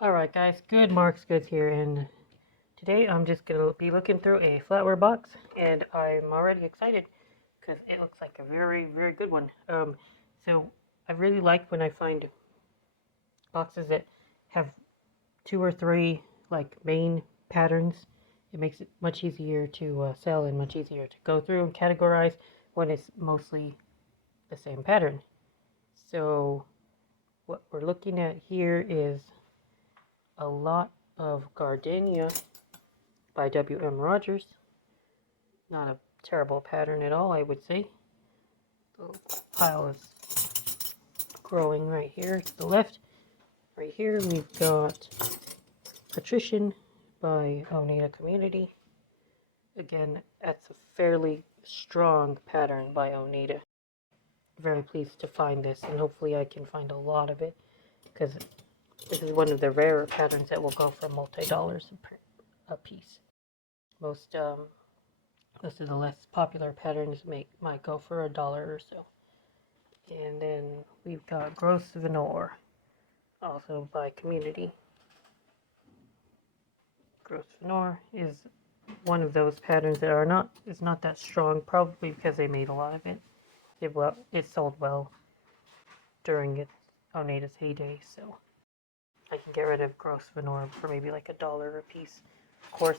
Alright guys, good Mark's Goods here, and today I'm just going to be looking through a flatware box, and I'm already excited because it looks like a very, very good one. So I really like when I find boxes that have 2 or 3 like main patterns. It makes it much easier to sell and much easier to go through and categorize when it's mostly the same pattern. So what we're looking at here is a lot of Gardinia by WM Rogers. Not a terrible pattern at all, I would say. The pile is growing right here to the left. Right here we've got Patrician by Oneida Community. Again, that's a fairly strong pattern by Oneida. Very pleased to find this, and hopefully I can find a lot of it, because this is one of the rarer patterns that will go for multi-dollars a piece. Most of the less popular patterns might go for $1 or so. And then we've got Grosvenor, also by Community. Grosvenor is one of those patterns that is not that strong, probably because they made a lot of it. It sold well during Oneida's heyday, so I can get rid of Grosvenor for maybe like $1 a piece. Of course,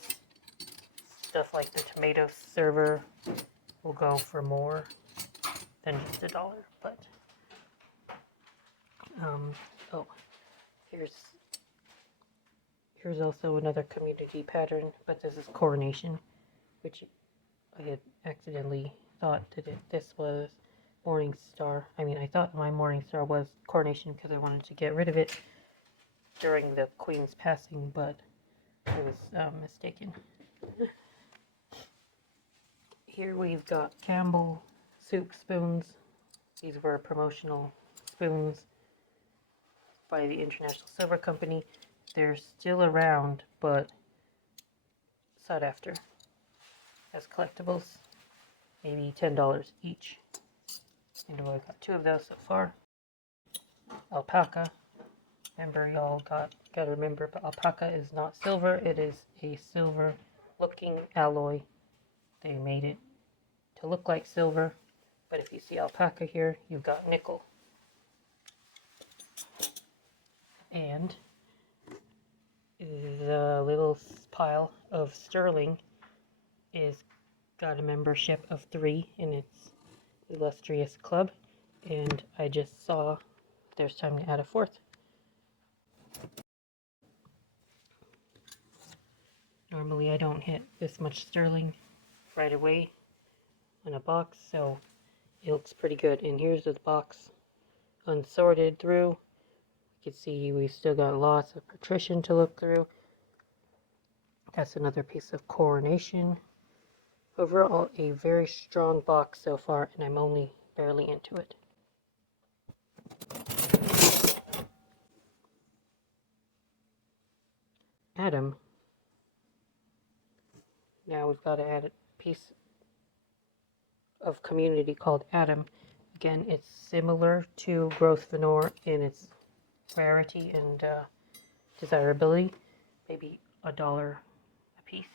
stuff like the tomato server will go for more than just $1, but oh, here's also another Community pattern, but this is Coronation, which I had accidentally thought that this was Morning Star. I thought my Morning Star was Coronation because I wanted to get rid of it during the Queen's passing, but I was mistaken. Here we've got Campbell soup spoons. These were promotional spoons by the International Silver Company. They're still around, but sought after as collectibles. Maybe $10 each. And I've got 2 of those so far. Alpaca. Remember, y'all gotta remember, but alpaca is not silver. It is a silver looking alloy. They made it to look like silver, but if you see alpaca here, you've got nickel. And the little pile of sterling is got a membership of 3 in its illustrious club, and I just saw there's time to add a 4th. Normally I don't hit this much sterling right away in a box, so it looks pretty good. And here's the box unsorted through. You can see we still got lots of Patrician to look through. That's another piece of Coronation. Overall, a very strong box so far, and I'm only barely into it. Adam. Now we've got to add a piece of Community called Adam. Again, it's similar to Grosvenor in its rarity and desirability. Maybe $1 a piece.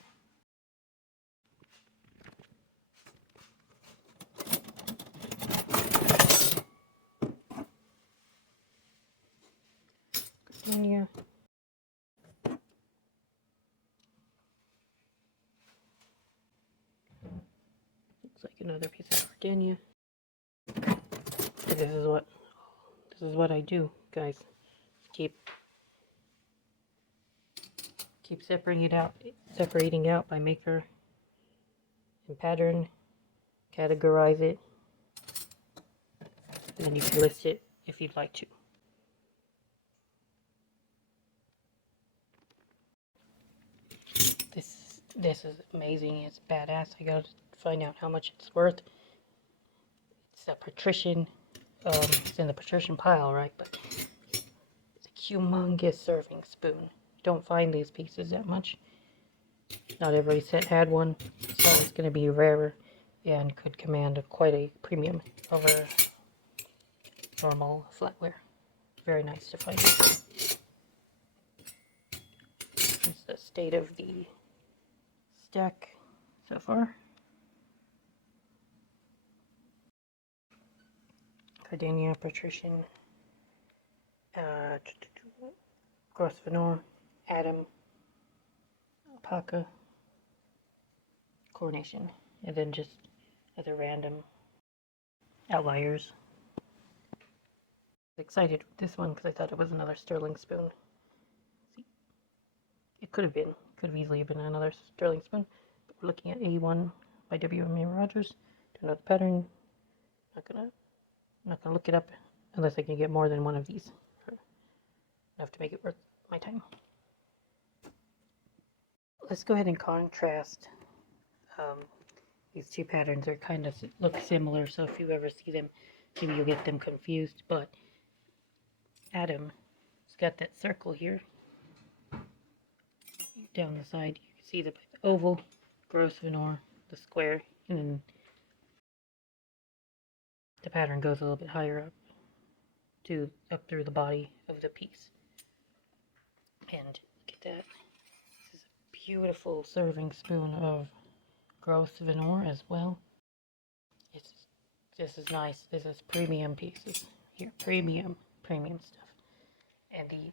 Gardinia. Looks like another piece of Gardinia. This is what I do, guys. Keep separating out by maker and pattern, categorize it, and then you can list it if you'd like to. This is amazing. It's badass. I gotta find out how much it's worth. It's a Patrician. It's in the Patrician pile, right? But it's a humongous serving spoon. You don't find these pieces that much. Not every set had one, so it's going to be rarer and could command quite a premium over normal flatware. Very nice to find. state of the stack so far. Gardinia, Patrician, Grosvenor, Adam, Alpaca, Coronation, and then just other random outliers. I was excited with this one because I thought it was another sterling spoon. See, it could have easily been another sterling spoon. But we're looking at A1 by WM Rogers. Don't know the pattern. I'm not gonna look it up unless I can get more than one of these. Enough to make it worth my time. Let's go ahead and contrast. These two patterns are kind of look similar, so if you ever see them, maybe you'll get them confused. But Adam has got that circle here. Down the side, you can see the oval, Grosvenor, the square, and then the pattern goes a little bit higher up through the body of the piece. And look at that. This is a beautiful serving spoon of Grosvenor as well. This is nice. This is premium pieces here, premium stuff. And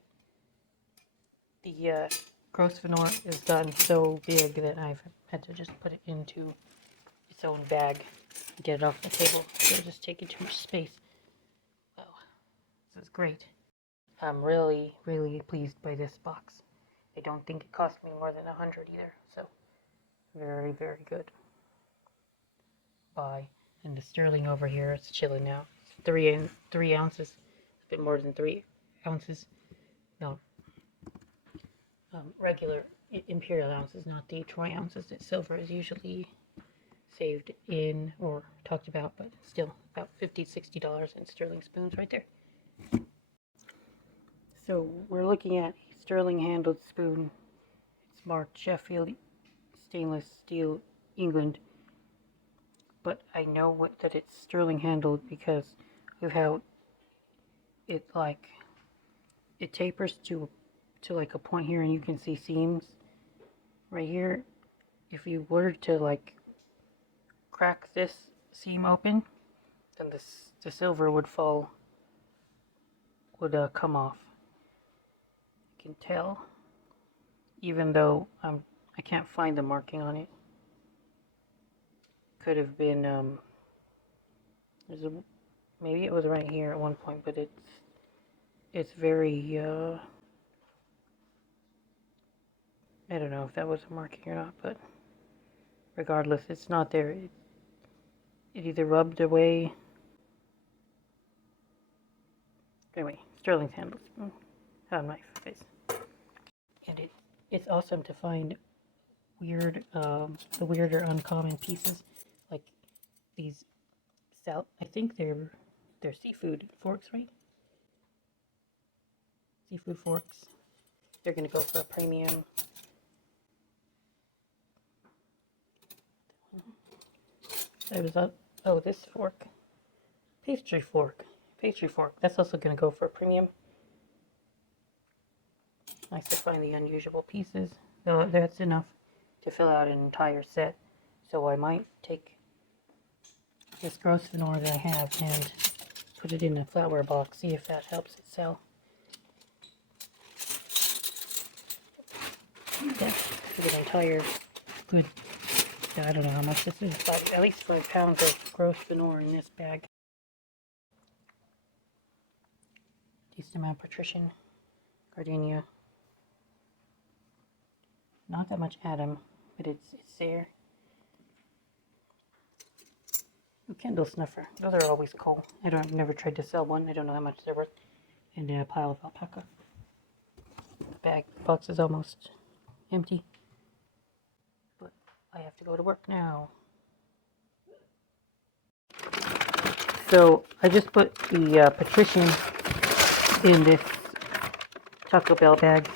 the Grosvenor is done so big that I've had to just put it into its own bag and get it off the table. It'll just take too much space. Wow, this is great. I'm really, really pleased by this box. I don't think it cost me more than $100 either, so very, very good buy. And the sterling over here, it's chilling now. It's 3 ounces, a bit more than 3 ounces. No, regular imperial ounces, not the troy ounces that silver is usually saved in or talked about, but still about $50, $60 in sterling spoons right there. So we're looking at a sterling handled spoon. It's marked Sheffield stainless steel, England, but I know that it's sterling handled because of how it tapers to like a point here, and you can see seams right here. If you were to like crack this seam open, then the silver would come off. You can tell, even though I can't find the marking on it. Could have been maybe it was right here at one point, but it's very I don't know if that was a marking or not, but regardless, it's not there. It either rubbed away. Anyway, sterling's handled spoon. Oh, my face. And it's awesome to find the weirder uncommon pieces like these. I think they're seafood forks, right? Seafood forks. They're gonna go for a premium. This fork. Pastry fork. That's also gonna go for a premium. Nice to find the unusual pieces. Though that's enough to fill out an entire set. So I might take this Grosvenor that I have and put it in a flatware box, see if that helps it sell. For the entire good, I don't know how much this is, but at least 5 pounds of Grosvenor in this bag. Decent amount of Patrician, Gardinia. Not that much Adam, but it's there. Candle snuffer. Those are always cool. I've never tried to sell one. I don't know how much they're worth. And a pile of alpaca. The box is almost empty. But I have to go to work now. So I just put the Patrician in this Taco Bell bag.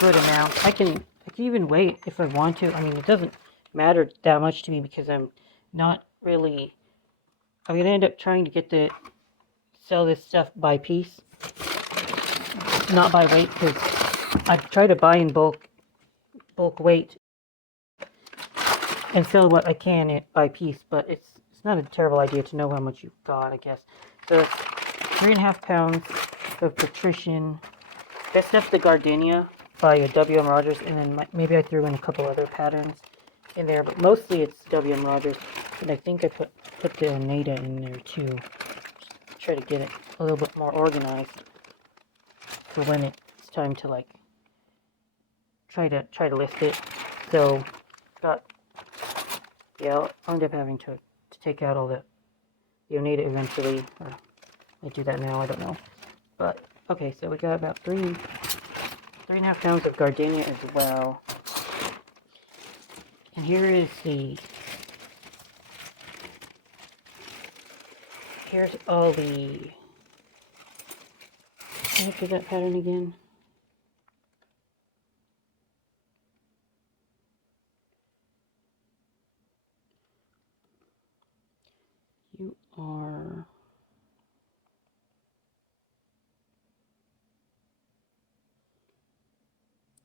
Good amount. I can even wait if I want to. I mean, it doesn't matter that much to me because I'm going to end up trying to sell this stuff by piece, not by weight, because I try to buy in bulk bulk weight and fill what I can by piece, but it's not a terrible idea to know how much you've got, I guess. So it's 3.5 pounds of Patrician. Best stuff, the Gardinia by WM Rogers, and then maybe I threw in a couple other patterns in there, but mostly it's WM Rogers. And I think I put the Oneida in there too. Just try to get it a little bit more organized for when it's time to like try to lift it. So got, yeah, I'll end up having to take out all the Oneida eventually, or I do that now, I don't know. But okay, so we got about 3.5 pounds of Gardinia as well. And here is here's all the, what is that pattern again? You are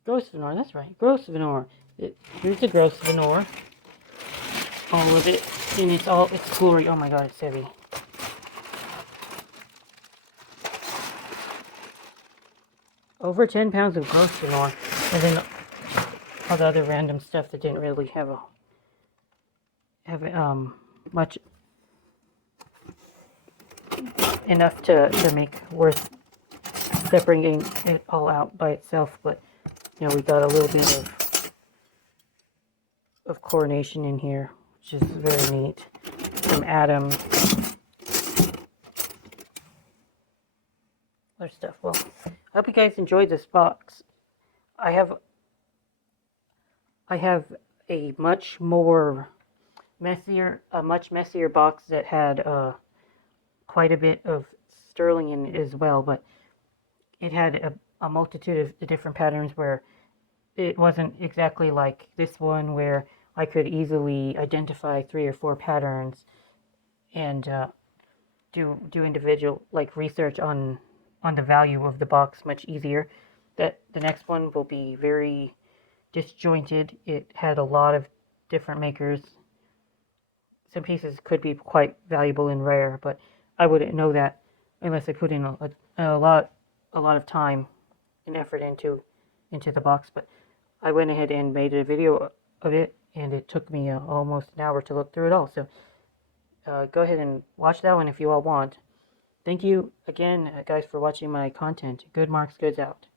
Grosvenor, that's right, Grosvenor. Here's the Grosvenor. All of it in its glory. Oh my god, it's heavy. Over 10 pounds of Grosvenor, and then all the other random stuff that didn't really have much enough to make worth separating it all out by itself. But you know, we got a little bit of coronation in here, which is very neat. Some Adam. Other stuff. Well, I hope you guys enjoyed this box. I have a much messier box that had quite a bit of sterling in it as well, but it had a multitude of different patterns where it wasn't exactly like this one where I could easily identify 3 or 4 patterns and do individual like research on the value of the box much easier. That the next one will be very disjointed. It had a lot of different makers. Some pieces could be quite valuable and rare, but I wouldn't know that unless I put in a lot of time and effort into the box. But I went ahead and made a video of it, and it took me almost an hour to look through it all. So go ahead and watch that one if you all want. Thank you again, guys, for watching my content. Good Marks Goods out.